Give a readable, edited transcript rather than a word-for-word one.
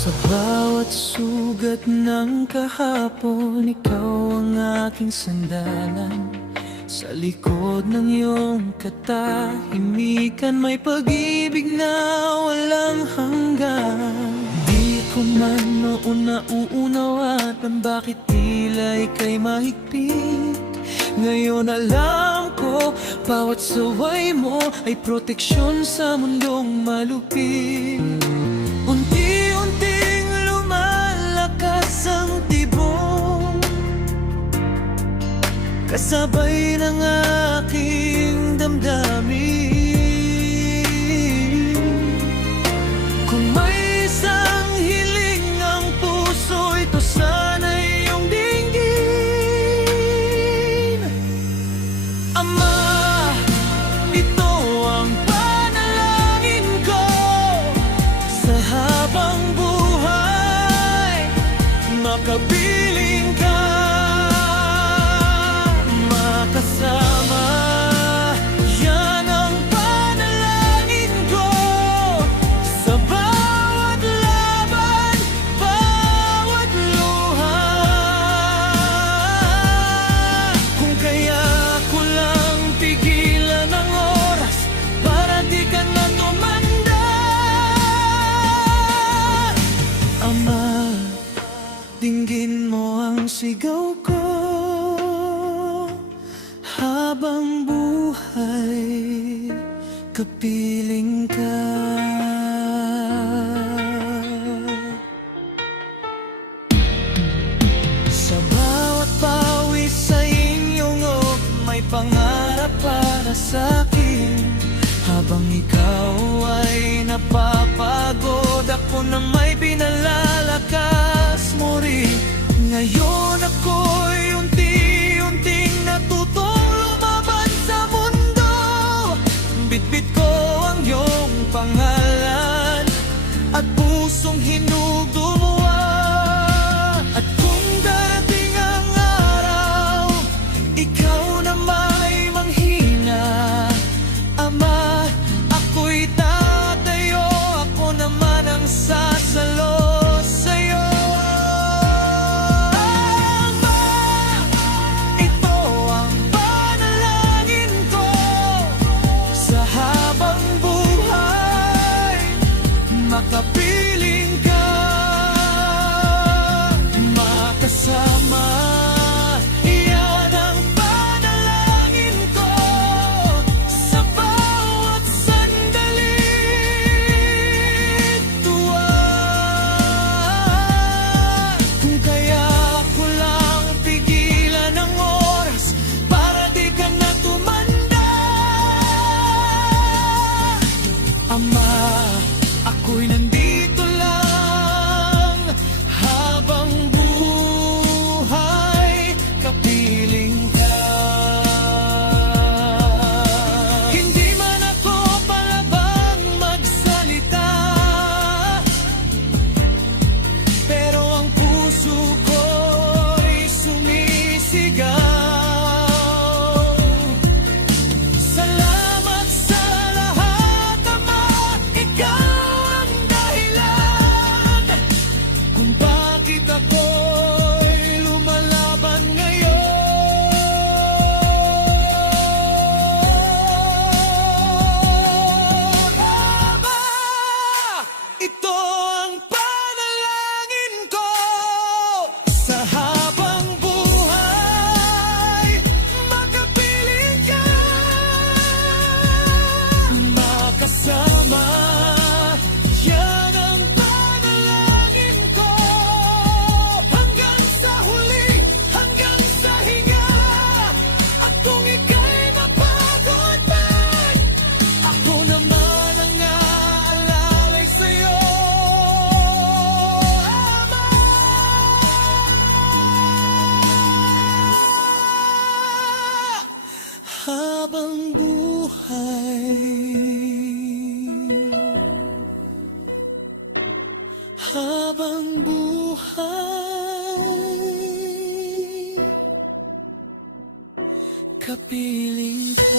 Sa bawat sugat ng kahapon, ikaw ang aking sandalan. Sa likod ng iyong katahimikan, may pag-ibig na walang hanggan. Di ko man noon nauunawaan bakit tila ika'y mahigpit. Ngayon alam ko, bawat saway mo ay proteksyon sa mundong malupit. Unti-unting lumalakas ang tibok, kasabay ng aking damdamin. Kung may isang hiling ang puso, ito sana iyong dinggin. Ama, ito ang panalangin ko. Sa habang buhay, makapiling ka, makasama. Yan ang panalangin ko. Sa bawat laban, bawat luha. Kung kaya ko lang pigilan ang oras para di ka na tumanda. Ama, dinggin mo ang sigaw ko. Habang buhay, kapiling ka. Sa bawat pawis sa inyong may pangarap para sa'kin. Habang ikaw ay napapagod, ako na may pinalalakas mo rin. Ngayon ako'y unti-unting natutong lumaban sa mundo. Bitbit ko ang iyong pangalan at pusong hinudumuwa. At kung darating ang araw, ikaw na may manghina, Ama, ako'y tatayo, ako naman ang sasalo sa'yo. Ama, ito ang panalangin ko. Sa habang buhay, makapiling ka, makasama. Iyan ang panalangin ko. Sa bawat sandali, tuwa. Kung kaya ko lang pigilan ang oras para di ka na tumanda. Ama, ako'y nandito lang habang buhay, kapiling ka. Hindi man ako palabang magsalita, pero ang puso ko'y sumisigaw. Salamat sa lahat, Ama. Ikaw ang dahilan kung bakit ako'y lumalaban ngayon. Ama, ito ang panalangin ko. Sa habang buhay, makapiling ka, makasama. Yan ang panalangin ko. Hanggang sa huli, hanggang sa hinga. At kung ika'y mapagod man, ako naman ang aalalay sa'yo. Ama, habang buhay, habang buhay, kapiling ka.